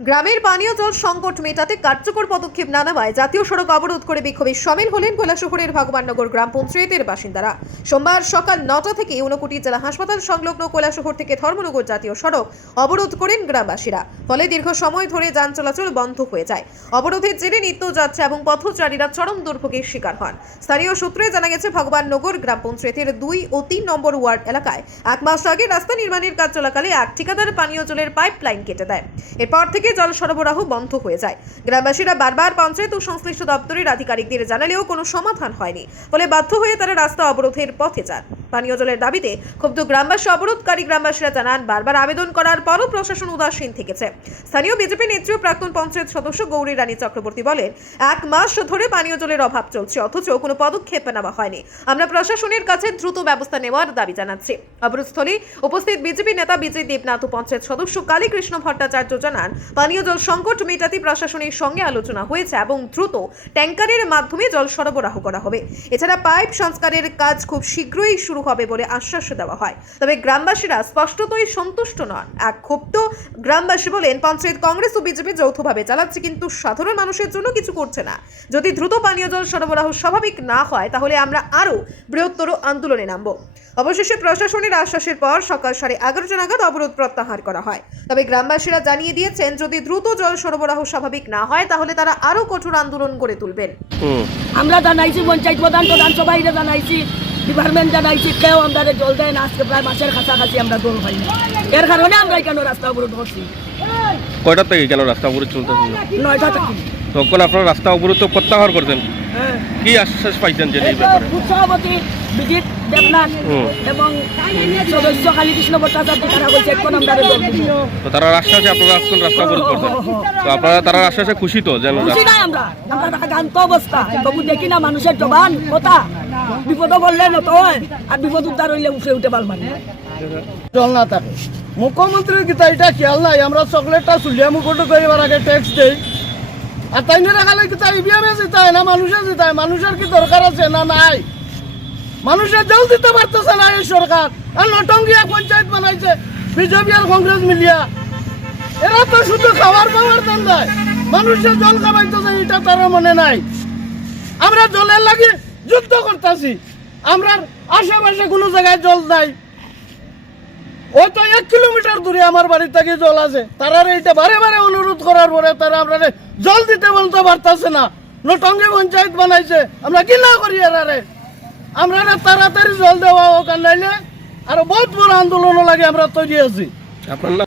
গ্রামের পানীয় জল সংকট মেটাতে কার্যকর পদক্ষেপ না নেওয়ায় জাতীয় সড়ক অবরোধ করে বিক্ষোভে সামিল হলেন কৈলাসহরের ভগবাননগর গ্রাম পঞ্চায়েতের বাসিন্দারা। সোমবার সকাল 9টা থেকে ঊনকোটি জেলা হাসপাতাল সংলগ্ন কৈলাসহর থেকে ধর্মনগর জাতীয় সড়ক অবরোধ করেন গ্রামবাসীরা। ফলে দীর্ঘ সময় ধরে যান চলাচল বন্ধ হয়ে যায়। অবরোধের জেরে নিত্যযাত্রী এবং পথচারীরা চরম দুর্ভোগের শিকার হন। স্থানীয় সূত্রে জানা গেছে, ভগবাননগর গ্রাম পঞ্চায়েতের 2 ও 3 নম্বর ওয়ার্ড এলাকায় 1 মাস আগে রাস্তা নির্মাণের কাজ চলাকালে এক ঠিকাদার পানীয় জলের পাইপলাইন কেটে দেয়। এরপর থেকে জল সরবরাহ বন্ধ হয়ে যায়। গ্রামবাসীরা বারবার পঞ্চায়েত ও সংশ্লিষ্ট দপ্তরের আধিকারিকদের জানালেও কোনো সমাধান হয়নি। ফলে বাধ্য হয়ে তারা রাস্তা অবরোধের পথে যান। পানীয় জলের দাবিতে ক্ষুব্ধ গ্রামবাসী অবরোধকারী গ্রামবাসীরা জানান, বারবার আবেদন করার পরও প্রশাসন উদাসীন থেকেছে। স্থানীয় বিজেপি নেত্রী ও প্রাক্তন পঞ্চায়েত সদস্য গৌরী রানী চক্রবর্তী বলেন, 1 মাস ধরে পানীয় জলের অভাব চলছে, অথচ কোনো পদক্ষেপ নেওয়া হয়নি। আমরা প্রশাসনের কাছে দ্রুত ব্যবস্থা নেওয়ার দাবি জানাচ্ছি। অবরোধস্থলে উপস্থিত বিজেপি নেতা বিজয় দেবনাথ ও পঞ্চায়েত সদস্য কালীকৃষ্ণ ভট্টাচার্য জানান, পানীয় জল সংকট মেটাতে প্রশাসনের সঙ্গে আলোচনা হয়েছে এবং দ্রুত ট্যাঙ্কারের মাধ্যমে জল সরবরাহ করা হবে। এছাড়া পাইপ সংস্কারের কাজ খুব শীঘ্রই শুরু হবে বলে আশ্বাস দেওয়া হয়। তবে গ্রামবাসীরা স্পষ্টতই সন্তুষ্ট নন। এক ক্ষুব্ধ গ্রামবাসী বলেন, পঞ্চায়েত কংগ্রেস ও বিজেপি যৌথভাবে চালাচ্ছে, কিন্তু সাধারণ মানুষের জন্য কিছু করছে না। যদি দ্রুত পানীয় জল সরবরাহ স্বাভাবিক না হয়, তাহলে আমরা আরও বৃহত্তর আন্দোলনে নামব। অবশেষে প্রশাসনের আশ্বাসের পর সকাল 11:30 নাগাদ অবরোধ প্রত্যাহার করা হয়। তবে গ্রামবাসীরা জানিয়ে দিয়েছেন, যদি দ্রুত জল সরবরাহ স্বাভাবিক না হয়, তাহলে তারা আরও কঠোর আন্দোলন গড়ে তুলবেন। আমরা জানাইছি, পঞ্চায়েত প্রধান সবাইকে জানাইছি, ডিপার্টমেন্ট জানাইছি, কেউ আমাদের জল দেয় না। আজকে প্রায় মাসের কাছাকাছি আমরা জল পাই না। এর কারণে আমরা কেন রাস্তা অবরোধ করছি। কয়টা থেকে কেন রাস্তা অবরোধ চলতেছে? 9টা থেকে। তখন আপনারা রাস্তা অবরোধ তো প্রত্যাহার করছেন, কি আশ্বাস পাইছেন যে এই ব্যাপারে? সভাপতি বিজিত দেবনাথ এবং সদস্য কালীকৃষ্ণ ভট্টাচার্য তারা বলছে এখন আমরা জল দিব। তো তারা আশ্বাসে আপনারা এখন রাস্তা অবরোধ করছেন, তো আপনারা তারা আশ্বাসে খুশি তো? যেন খুশি নাই আমরা গান্ত অবস্থা তবু দেখি না মানুষের জবান কথা, বিপদ বললে নত হয় আর বিপদ উদ্ধার হইলে উঠে পারবে না। জল না থাকে মুখ্যমন্ত্রীর গীতা এটা খেয়াল নাই। আমরা চকলেটটা চুলিয়া মুখটো করিবার আগে ট্যাক্স দেই, আর তাই না রাখালে গীতা ইভিএমে জিতায় না মানুষে জিতায়। মানুষের কি দরকার আছে না নাই? মানুষের জল দিতে পারতেছে না এই সরকার। আর নটঙ্গিয়া পঞ্চায়েত বানাইছে বিজেপি আর কংগ্রেস মিলিয়া। এরা তো শুধু খাবার পাওয়ার দান দেয়, মানুষের জল খাবাইতেছে এটা তারা মনে নাই। আমরা জলের লাগে যুদ্ধ করতেছি, আমরা আশেপাশে কোনো জায়গায় জল নাই। ওই তো 1 কিলোমিটার দূরে আমার বাড়ি থেকে জল আছে। তারা এইটা বারে বারে অনুরোধ করার পরে তারা আমরা জল দিতে বলতে পারতেছে না। নটঙ্গি পঞ্চায়েত বানাইছে, আমরা কি না করি এরারে? আমরা তাড়াতাড়ি জল দেওয়া হোক, আর নাইলে আরো বহুত বড় আন্দোলন লাগে আমরা তৈরি আছি। আপনার